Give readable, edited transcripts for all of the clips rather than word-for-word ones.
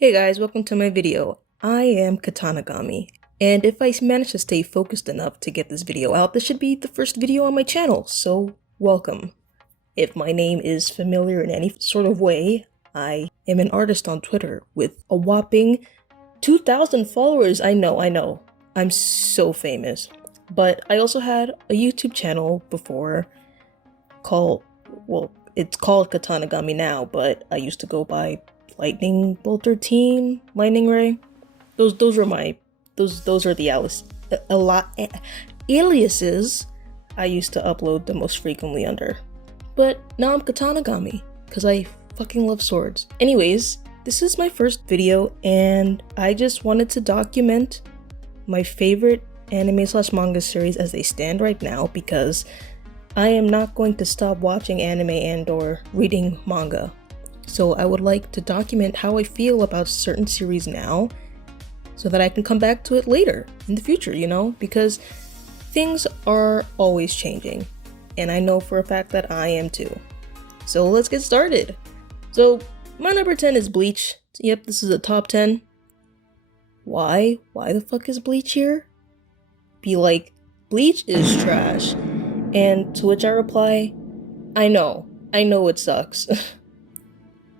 Hey guys, welcome to my video. I am Katanagami, and if I manage to stay focused enough to get this video out, this should be the first video on my channel, so welcome. If my name is familiar in any sort of way, I am an artist on Twitter with a whopping 2,000 followers. I know, I'm so famous. But I also had a YouTube channel before called, well, it's called Katanagami now, but I used to go by Lightning Bolt 13, Lightning Ray. Those are the aliases I used to upload the most frequently under. But now I'm Katanagami, because I fucking love swords. Anyways, this is my first video, and I just wanted to document my favorite anime/manga series as they stand right now, because I am not going to stop watching anime and/or reading manga. So I would like to document how I feel about certain series now so that I can come back to it later in the future, you know, because things are always changing, and I know for a fact that I am too. So let's get started. So my number 10 is Bleach. Yep, this is a top 10. Why? Why the fuck is Bleach here? Be like, Bleach is trash. And to which I reply, I know it sucks.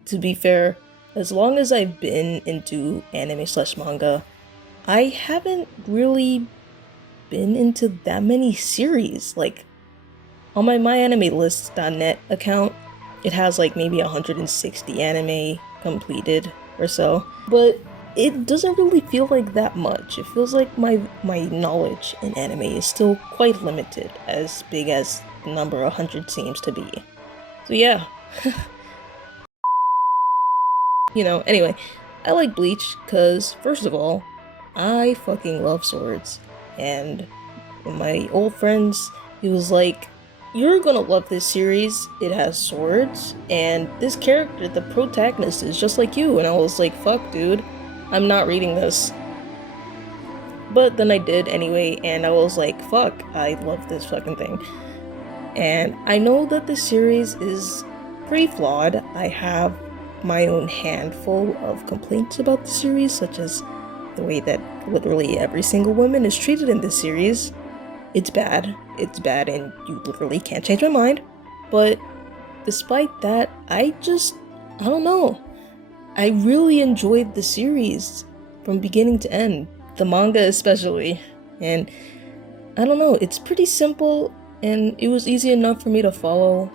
To be fair, as long as I've been into anime/manga, I haven't really been into that many series. Like, on my myanimelist.net account, it has like maybe 160 anime completed or so, but it doesn't really feel like that much. It feels like my knowledge in anime is still quite limited, as big as the number 100 seems to be. So yeah. You know, anyway, I like Bleach because, first of all, I fucking love swords. And my old friends, he was like, you're gonna love this series, it has swords, and this character, the protagonist, is just like you. And I was like, fuck dude, I'm not reading this. But then I did anyway, and I was like, fuck, I love this fucking thing. And I know that this series is pretty flawed. I have my own handful of complaints about the series, such as the way that literally every single woman is treated in this series. It's bad, and you literally can't change my mind. But despite that, I don't know. I really enjoyed the series from beginning to end, the manga especially. And I don't know, it's pretty simple, and it was easy enough for me to follow,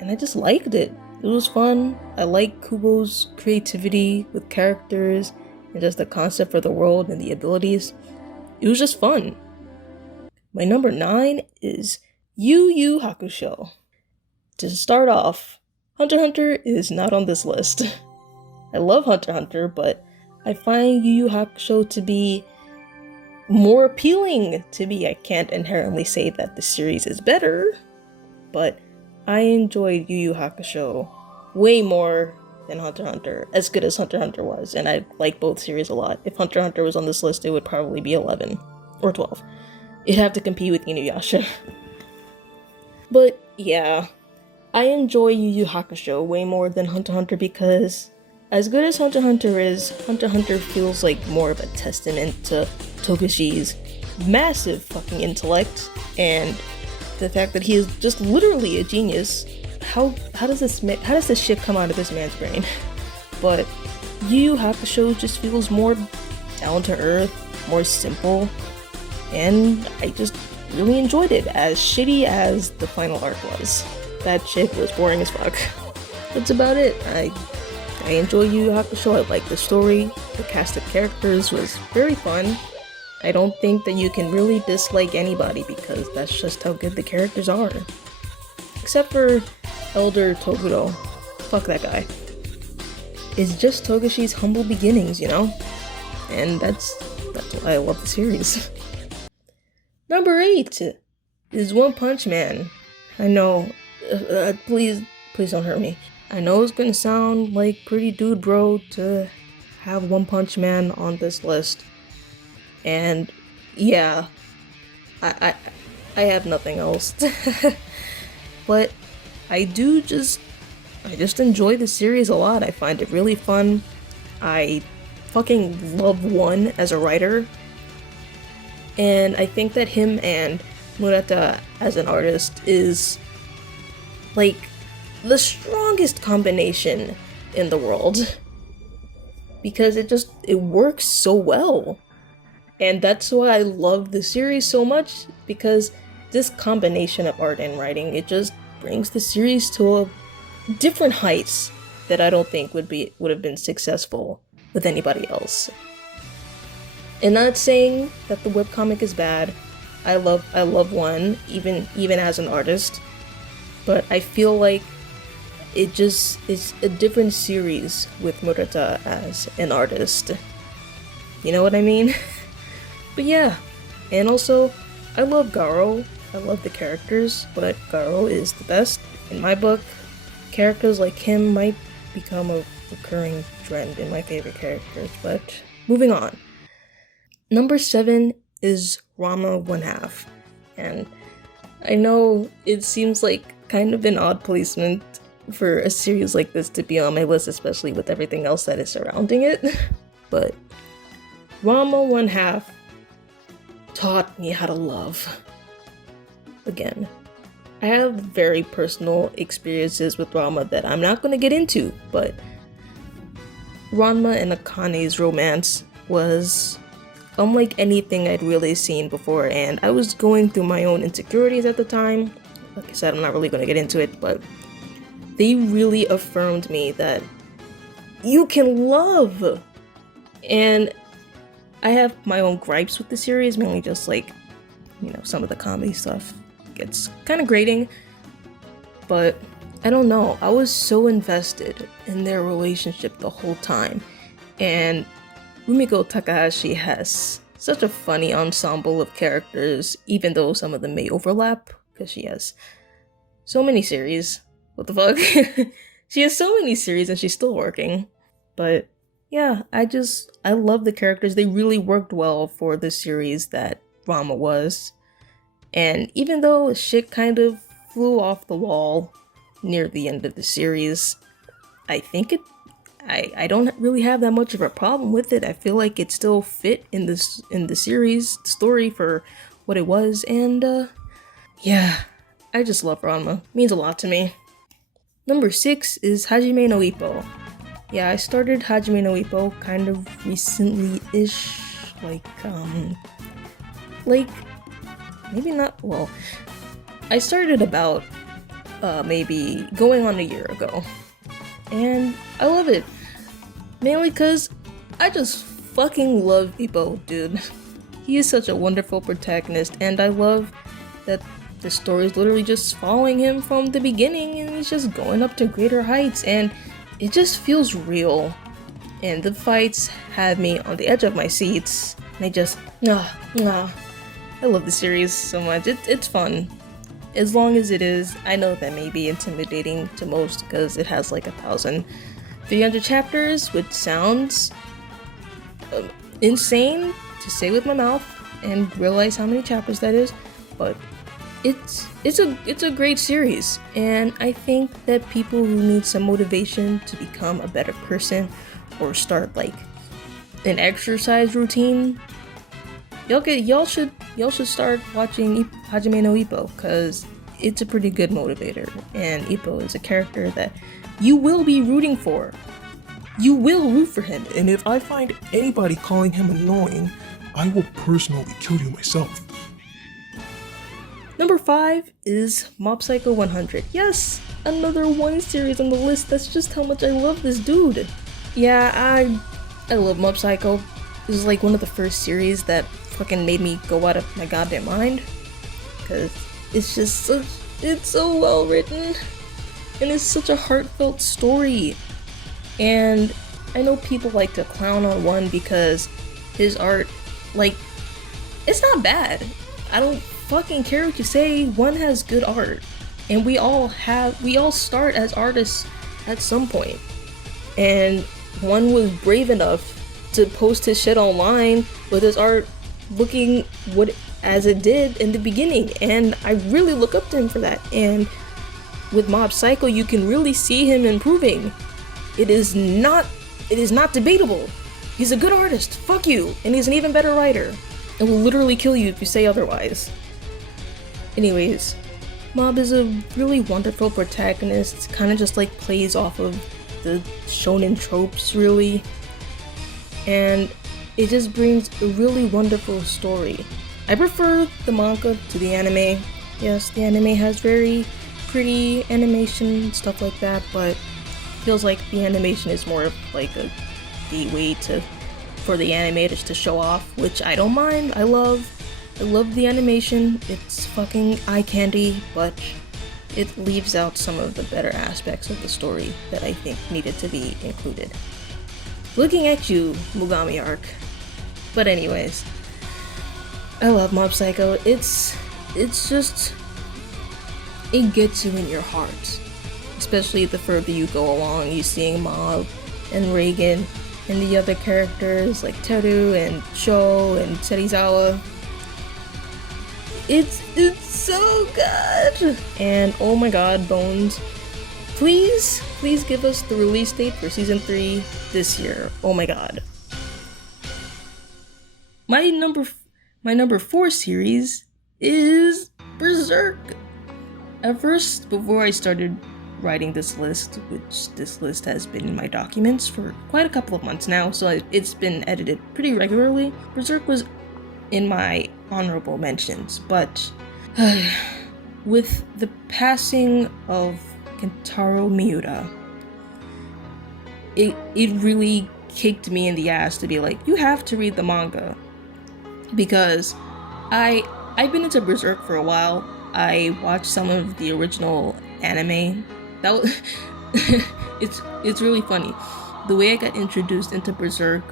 and I just liked it. It was fun. I like Kubo's creativity with characters and just the concept for the world and the abilities. It was just fun. My number 9 is Yu Yu Hakusho. To start off, Hunter x Hunter is not on this list. I love Hunter x Hunter, but I find Yu Yu Hakusho to be more appealing to me. I can't inherently say that the series is better, but I enjoyed Yu Yu Hakusho way more than Hunter x Hunter, as good as Hunter x Hunter was, and I like both series a lot. If Hunter x Hunter was on this list, it would probably be 11 or 12. It'd have to compete with Inuyasha. But yeah, I enjoy Yu Yu Hakusho way more than Hunter x Hunter because, as good as Hunter x Hunter is, Hunter x Hunter feels like more of a testament to Togashi's massive fucking intellect and the fact that he is just literally a genius. How does this shit come out of this man's brain? But Yu Yu Hakusho just feels more down to earth, more simple, and I just really enjoyed it, as shitty as the final arc was. That shit was boring as fuck. That's about it. I enjoy Yu Yu Hakusho. I like the story. The cast of characters was very fun. I don't think that you can really dislike anybody because that's just how good the characters are. Except for Elder Toguro. Fuck that guy. It's just Togashi's humble beginnings, you know? And that's why I love the series. Number 8 is One Punch Man. I know, please don't hurt me. I know it's gonna sound like pretty dude bro to have One Punch Man on this list. And yeah, I have nothing else. But I just enjoy the series a lot. I find it really fun. I fucking love One as a writer, and I think that him and Murata as an artist is like the strongest combination in the world because it works so well. And that's why I love the series so much, because this combination of art and writing, it just brings the series to a different heights that I don't think would have been successful with anybody else. And not saying that the webcomic is bad. I love One, even as an artist, but I feel like it's a different series with Murata as an artist. You know what I mean? But yeah, and also, I love Garo. I love the characters, but Garo is the best. In my book, characters like him might become a recurring trend in my favorite characters, but moving on. Number 7 is Rama One Half, and I know it seems like kind of an odd placement for a series like this to be on my list, especially with everything else that is surrounding it, but Rama One Half taught me how to love. Again, I have very personal experiences with Rama that I'm not going to get into, but Ranma and Akane's romance was unlike anything I'd really seen before, and I was going through my own insecurities at the time. Like I said, I'm not really going to get into it, but they really affirmed me that you can love. And I have my own gripes with the series, mainly just like, some of the comedy stuff gets kind of grating, but I don't know, I was so invested in their relationship the whole time, and Rumiko Takahashi has such a funny ensemble of characters, even though some of them may overlap, because she has so many series. What the fuck? She has so many series and she's still working, but yeah, I love the characters. They really worked well for the series that Rama was. And even though shit kind of flew off the wall near the end of the series, I don't really have that much of a problem with it. I feel like it still fit in the series story for what it was, and yeah, I just love Ranma. It means a lot to me. Number 6 is Hajime no Ippo. Yeah, I started Hajime no Ippo kind of recently-ish, like maybe not, well, I started about, maybe going on a year ago, and I love it, mainly because I just fucking love Ippo, dude. He is such a wonderful protagonist, and I love that the story is literally just following him from the beginning, and he's just going up to greater heights, and it just feels real, and the fights have me on the edge of my seats, and I love the series so much. It's fun. As long as it is. I know that may be intimidating to most because it has like 1,300 chapters, which sounds insane to say with my mouth and realize how many chapters that is, but it's a great series, and I think that people who need some motivation to become a better person or start like an exercise routine, y'all should start watching Hajime no Ippo, because it's a pretty good motivator, and Ippo is a character that you will be rooting for. You will root for him, And if I find anybody calling him annoying, I will personally kill you myself. Number 5 is Mob Psycho 100. Yes, another One series on the list. That's just how much I love this dude. Yeah, I love Mob Psycho. This is like one of the first series that fucking made me go out of my goddamn mind, because it's so well written, and it's such a heartfelt story. And I know people like to clown on One because his art, like, it's not bad. I don't fucking care what you say. One has good art, and we all start as artists at some point, and One was brave enough to post his shit online with his art looking as it did in the beginning, and I really look up to him for that. And with Mob Psycho, you can really see him improving. It is not It is not debatable. He's a good artist, fuck you, and he's an even better writer. And will literally kill you if you say otherwise. Anyways, Mob is a really wonderful protagonist, kind of just like plays off of the shonen tropes, really. And it just brings a really wonderful story. I prefer the manga to the anime. Yes, the anime has very pretty animation and stuff like that, but feels like the animation is more of like a way for the animators to show off, which I don't mind. I love the animation. It's fucking eye candy, but it leaves out some of the better aspects of the story that I think needed to be included. Looking at you, Mugami arc. But anyways, I love Mob Psycho. It's just, it gets you in your heart. Especially the further you go along, you seeing Mob and Reagan and the other characters like Teru and Sho and Serizawa. It's so good! And oh my god, Bones. Please give us the release date for season 3 this year. Oh my god. My number 4 series is Berserk. At first, before I started writing this list, which this list has been in my documents for quite a couple of months now, so it's been edited pretty regularly, Berserk was in my honorable mentions, but with the passing of Kentaro Miura, it really kicked me in the ass to be like, you have to read the manga. Because I've been into Berserk for a while. I watched some of the original anime. That was it's really funny. The way I got introduced into Berserk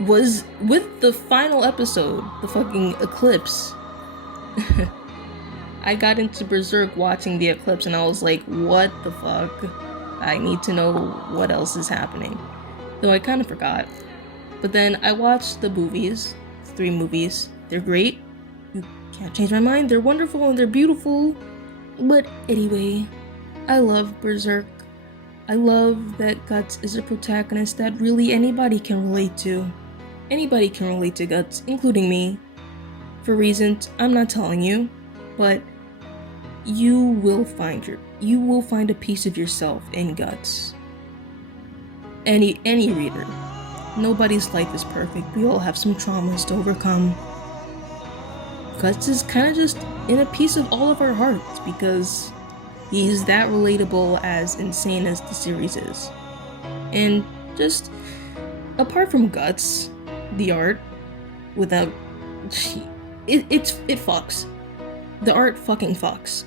was with the final episode, the fucking eclipse. I got into Berserk watching the eclipse and I was like, what the fuck? I need to know what else is happening. Though I kind of forgot. But then I watched the movies, 3 movies. They're great. You can't change my mind. They're wonderful and they're beautiful. But anyway, I love Berserk. I love that Guts is a protagonist that really anybody can relate to. Anybody can relate to Guts, including me. For reasons I'm not telling you, but you will find a piece of yourself in Guts. Any reader. Nobody's life is perfect. We all have some traumas to overcome. Guts is kind of just in a piece of all of our hearts because he's that relatable, as insane as the series is. And just apart from Guts, the art, without it fucks. The art fucking fucks.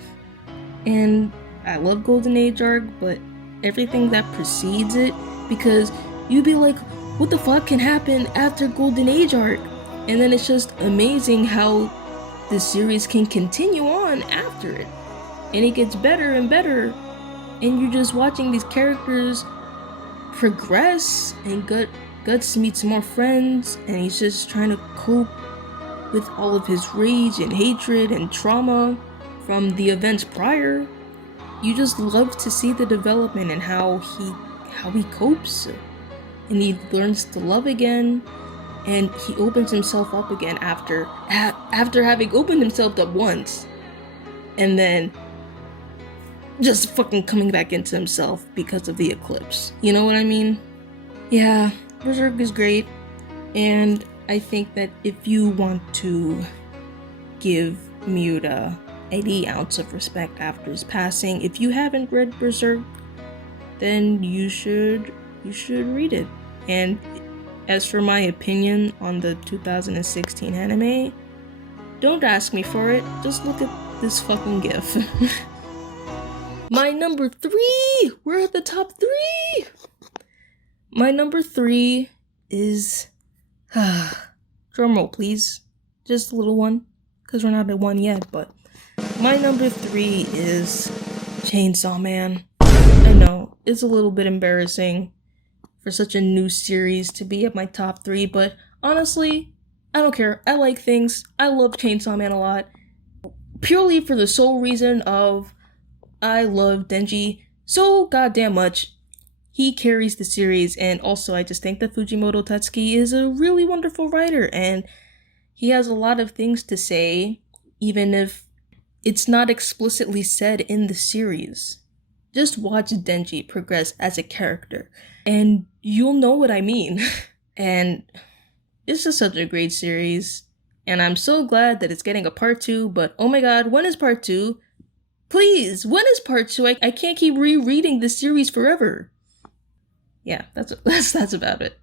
And I love Golden Age arc, but everything that precedes it, because you'd be like, what the fuck can happen after Golden Age arc? And then it's just amazing how this series can continue on after it. And it gets better and better. And you're just watching these characters progress, and Guts meets more friends, and he's just trying to cope with all of his rage and hatred and trauma from the events prior. You just love to see the development and how he copes. And he learns to love again, and he opens himself up again after having opened himself up once, and then just fucking coming back into himself because of the eclipse. You know what I mean? Yeah, Berserk is great, and I think that if you want to give Miura any ounce of respect after his passing, if you haven't read Berserk, then you should read it. And as for my opinion on the 2016 anime, don't ask me for it, just look at this fucking gif. My number 3! We're at the top 3! My number 3 is... drumroll please. Just a little one, because we're not at 1 yet, but... My number 3 is Chainsaw Man. I know, it's a little bit embarrassing for such a new series to be at my top 3, but honestly, I don't care. I like things. I love Chainsaw Man a lot. Purely for the sole reason of I love Denji so goddamn much. he carries the series, and also I just think that Fujimoto Tatsuki is a really wonderful writer, and he has a lot of things to say, even if it's not explicitly said in the series. Just watch Denji progress as a character, and you'll know what I mean. And this is such a great series, and I'm so glad that it's getting a part 2, but oh my god, when is part 2? Please, when is part 2? I can't keep rereading this series forever. Yeah, that's about it.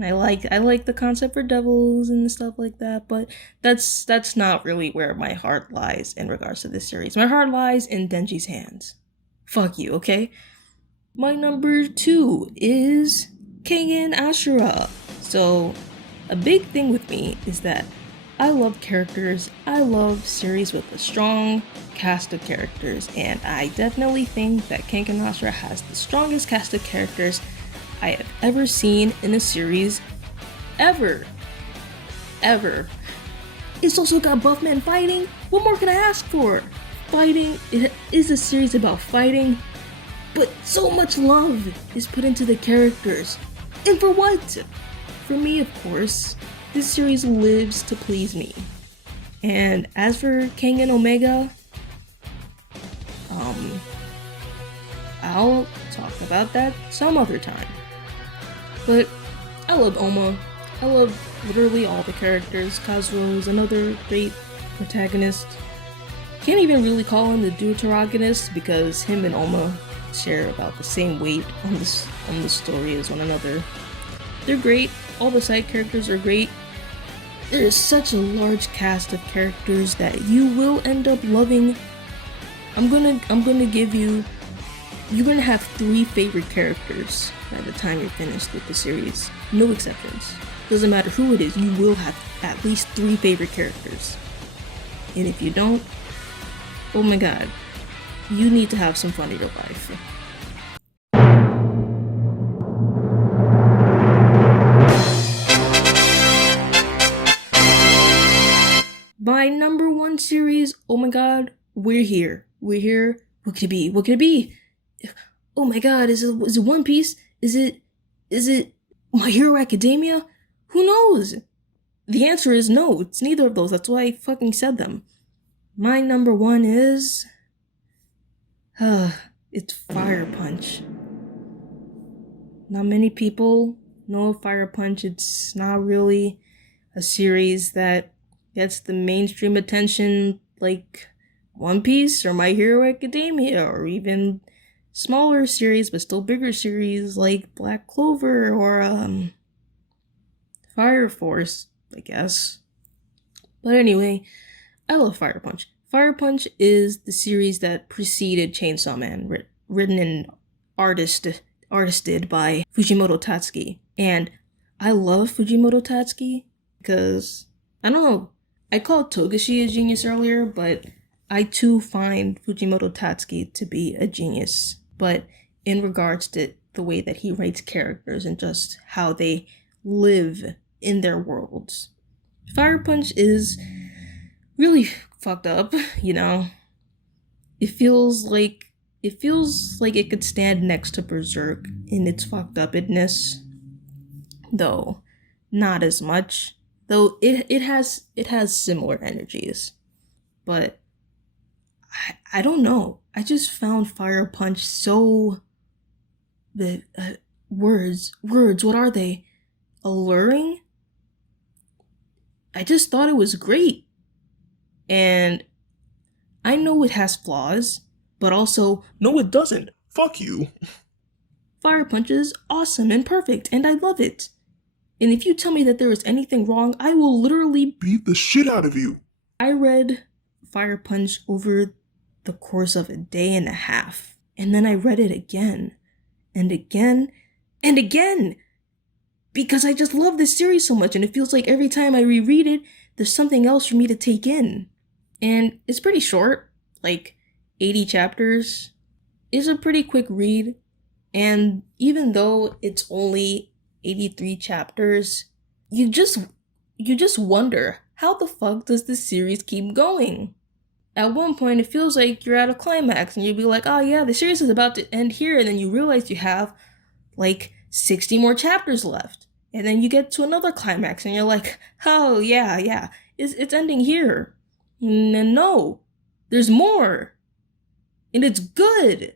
I like the concept for devils and stuff like that, but that's not really where my heart lies in regards to this series. My heart lies in Denji's hands. Fuck you, okay? My number 2 is Kengan Ashura. So, a big thing with me is that I love characters. I love series with a strong cast of characters, and I definitely think that Kengan Ashura has the strongest cast of characters I have ever seen in a series ever. Ever. It's also got buff men fighting. What more can I ask for? Fighting. It is a series about fighting, but so much love is put into the characters. And for what? For me, of course, this series lives to please me. And as for Kengan Omega, I'll talk about that some other time. But I love Oma. I love literally all the characters. Kazuo is another great protagonist. Can't even really call him the deuteragonist because him and Oma share about the same weight on the story as one another. They're great. All the side characters are great. There is such a large cast of characters that you will end up loving. I'm gonna give you. You're gonna have 3 favorite characters by the time you're finished with the series. No exceptions. Doesn't matter who it is, you will have at least 3 favorite characters. And if you don't, oh my god, you need to have some fun in your life. My number 1 series, oh my god, we're here. We're here. What could it be? What could it be? Oh my god, is it One Piece? Is it My Hero Academia? Who knows? The answer is no, it's neither of those. That's why I fucking said them. My number 1 is it's Fire Punch. Not many people know of Fire Punch. It's not really a series that gets the mainstream attention like One Piece or My Hero Academia, or even smaller series but still bigger series like Black Clover or Fire Force, I guess. But anyway, I love Fire Punch. Fire Punch is the series that preceded Chainsaw Man, written and artisted by Fujimoto Tatsuki. And I love Fujimoto Tatsuki because, I don't know, I called Togashi a genius earlier, but I too find Fujimoto Tatsuki to be a genius. But in regards to the way that he writes characters and just how they live in their worlds. Fire Punch is really fucked up, you know. It feels like it could stand next to Berserk in its fucked upness. Though not as much. Though it has similar energies. But I don't know. I just found Fire Punch so the words, what are they? Alluring? I just thought it was great. And I know it has flaws, but also, No, it doesn't. Fuck you. Fire Punch is awesome and perfect, and I love it. And if you tell me that there is anything wrong, I will literally Beat the shit out of you. I read Fire Punch over the course of a day and a half, and then I read it again, and again, and again, because I just love this series so much, and it feels like every time I reread it, there's something else for me to take in. And it's pretty short, like 80 chapters. It's a pretty quick read, and even though it's only 83 chapters, you just wonder, how the fuck does this series keep going? At one point, it feels like you're at a climax, and you'll be like, oh yeah, the series is about to end here, and then you realize you have like 60 more chapters left. And then you get to another climax and you're like, oh yeah, it's ending here. No, there's more. And it's good.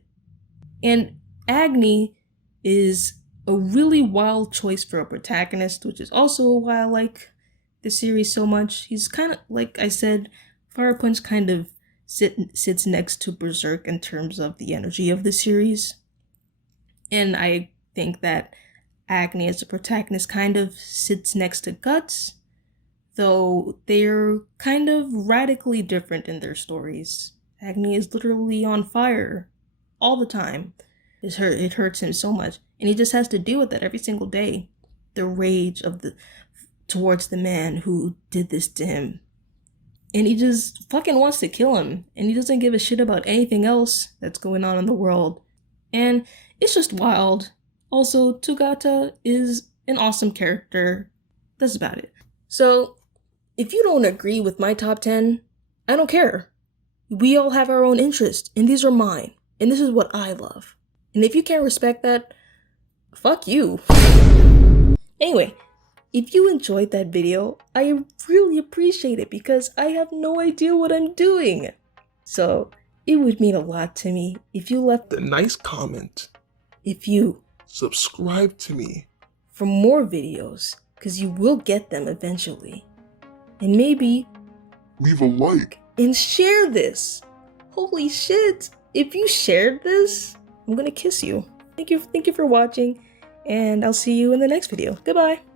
And Agni is a really wild choice for a protagonist, which is also why I like the series so much. He's kind of, like I said, Fire Punch kind of sits next to Berserk in terms of the energy of the series. And I think that Agni as a protagonist kind of sits next to Guts, though they're kind of radically different in their stories. Agni is literally on fire all the time. It hurts him so much, and he just has to deal with that every single day. The rage of the towards the man who did this to him. And he just fucking wants to kill him, and he doesn't give a shit about anything else that's going on in the world. And it's just wild. Also, Togata is an awesome character. That's about it. So, if you don't agree with my top 10, I don't care. We all have our own interests, and these are mine, and this is what I love. And if you can't respect that, fuck you. Anyway, if you enjoyed that video, I really appreciate it because I have no idea what I'm doing. So, it would mean a lot to me if you left a nice comment. If you subscribe to me for more videos, because you will get them eventually. And maybe leave a like and share this. Holy shit. If you shared this, I'm gonna kiss you. Thank you for watching, and I'll see you in the next video. Goodbye.